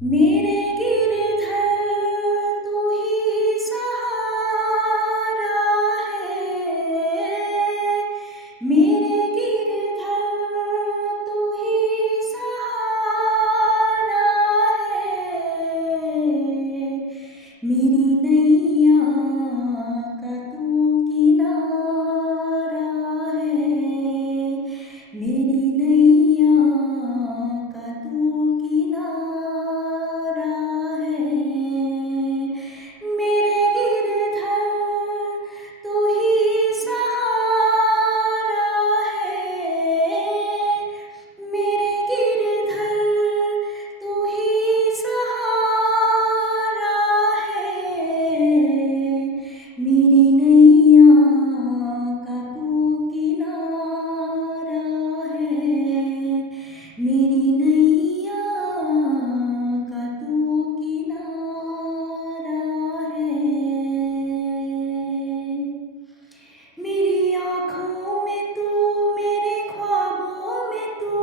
मेरे गिरधर तू ही सहारा है। मेरे गिरधर तू ही सहारा है। मेरी नैया का तू किनारा है। मेरी नैया का तू किनारा है। मेरे गिरधर तू ही सहारा है। मेरे गिरधर तू ही सहारा है। मेरी नैया का तू किनारा है। मेरी नैया का तू किनारा है। मेरी आँखों में तू, मेरे ख्वाबों में तू,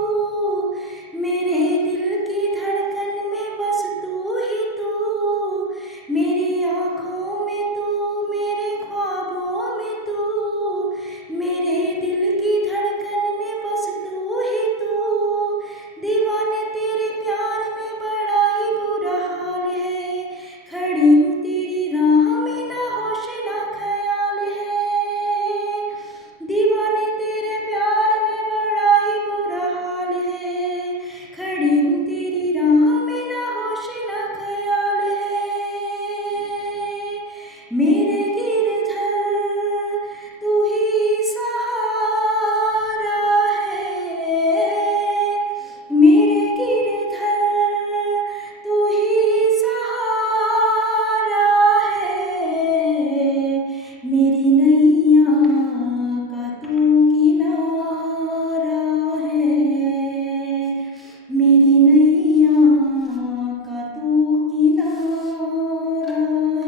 मेरे दिल की धड़कन में बस तू ही तू। मेरी आँखों में तू, मेरे ख्वाबों में तू, मेरे दिल की धड़कन में बस तू ही तू। दीवाने तेरे प्यार में बड़ा ही बुरा हाल है। खड़ी हूँ तेरी राह में ना होश ना ख्याल है। दीवाने तेरे प्यार में बड़ा ही बुरा हाल है। खड़ी हूँ तेरी राह में ना होश ना ख्याल है। मेरे गिरधर तू ही सहारा है। मेरे गिरधर तू ही सहारा है। मेरी नैया का तू किनारा है। मेरी नैया का तू किनारा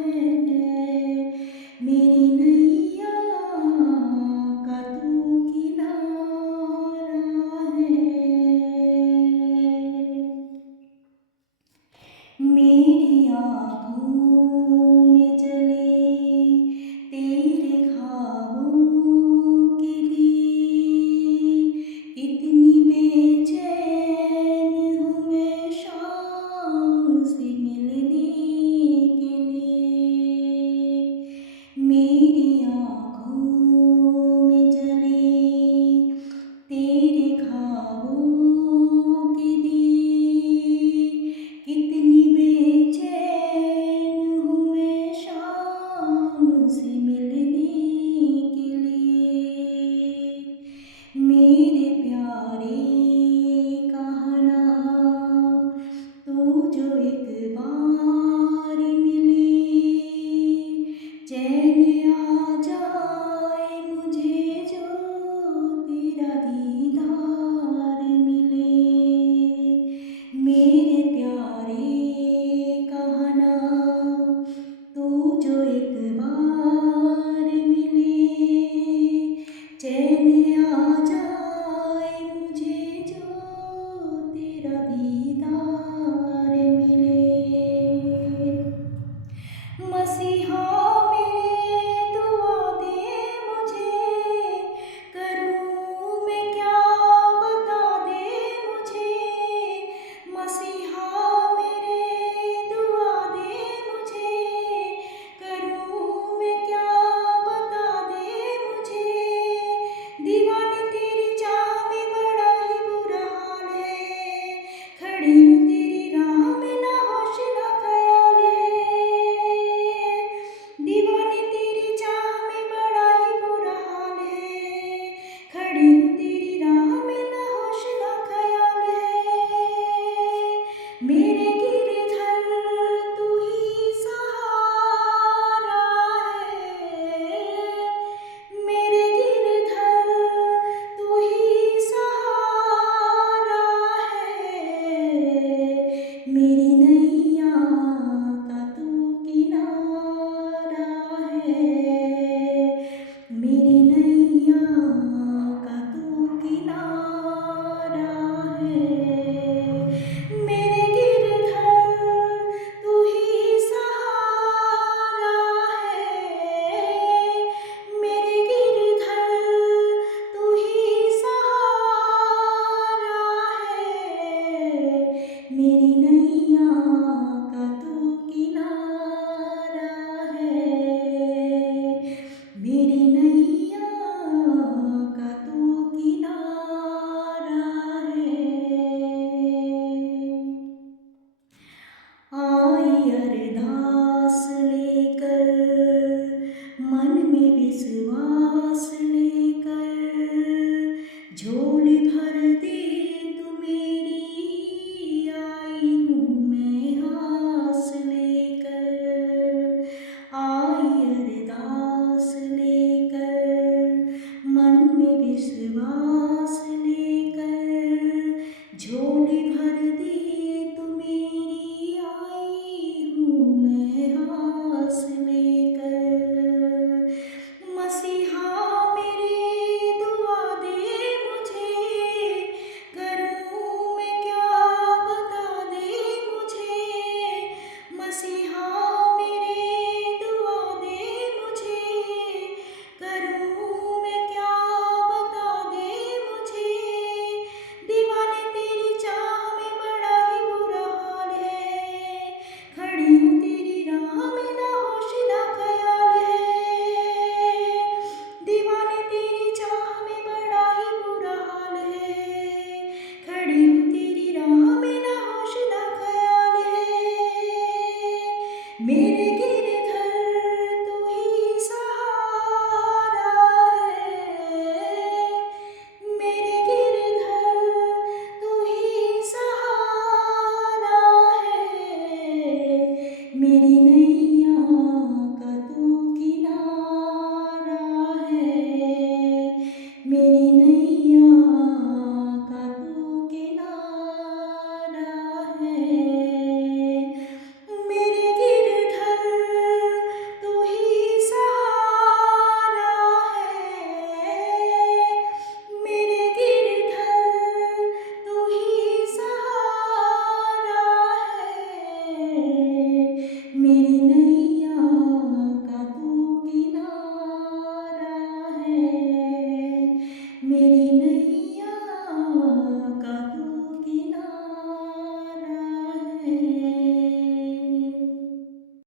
है। मेरी नैया का तू किनारा है। मेरी आँखों में जले तेरे ख्वाबों के दिए। इतनी बेचैन हूँ मैं शाम से मिलने के लिए। मेरी आँखों में जले तेरे ख्वाबों के दिए। कितनी बेचैन हूँ मैं शाम से मिलने के लिए। मेरे प्यारे कहना तू जो एक बार मिले। चैन आ जाए मुझे जो तेरा दीदार मिले। मेरे प्यारे कहना तू जो एक बार मिले। चैन आ जाए मुझे जो तेरा दीदार मिले। मसीहा मेरे दुआ दे मुझे। करूँ मैं क्या बता दे मुझे। मसीहा मेरे दुआ दे मुझे। करूँ मैं क्या बता दे मुझे। दीवाने तेरी चाह में बड़ा ही बुरा हाल है। खड़ी हूँ तेरी राह में ना होश ना ख्याल है। दीवाने तेरी चाह में बड़ा ही बुरा हाल है। खड़ी हूँ तेरी राह में ना होश ना ख्याल है। मेरे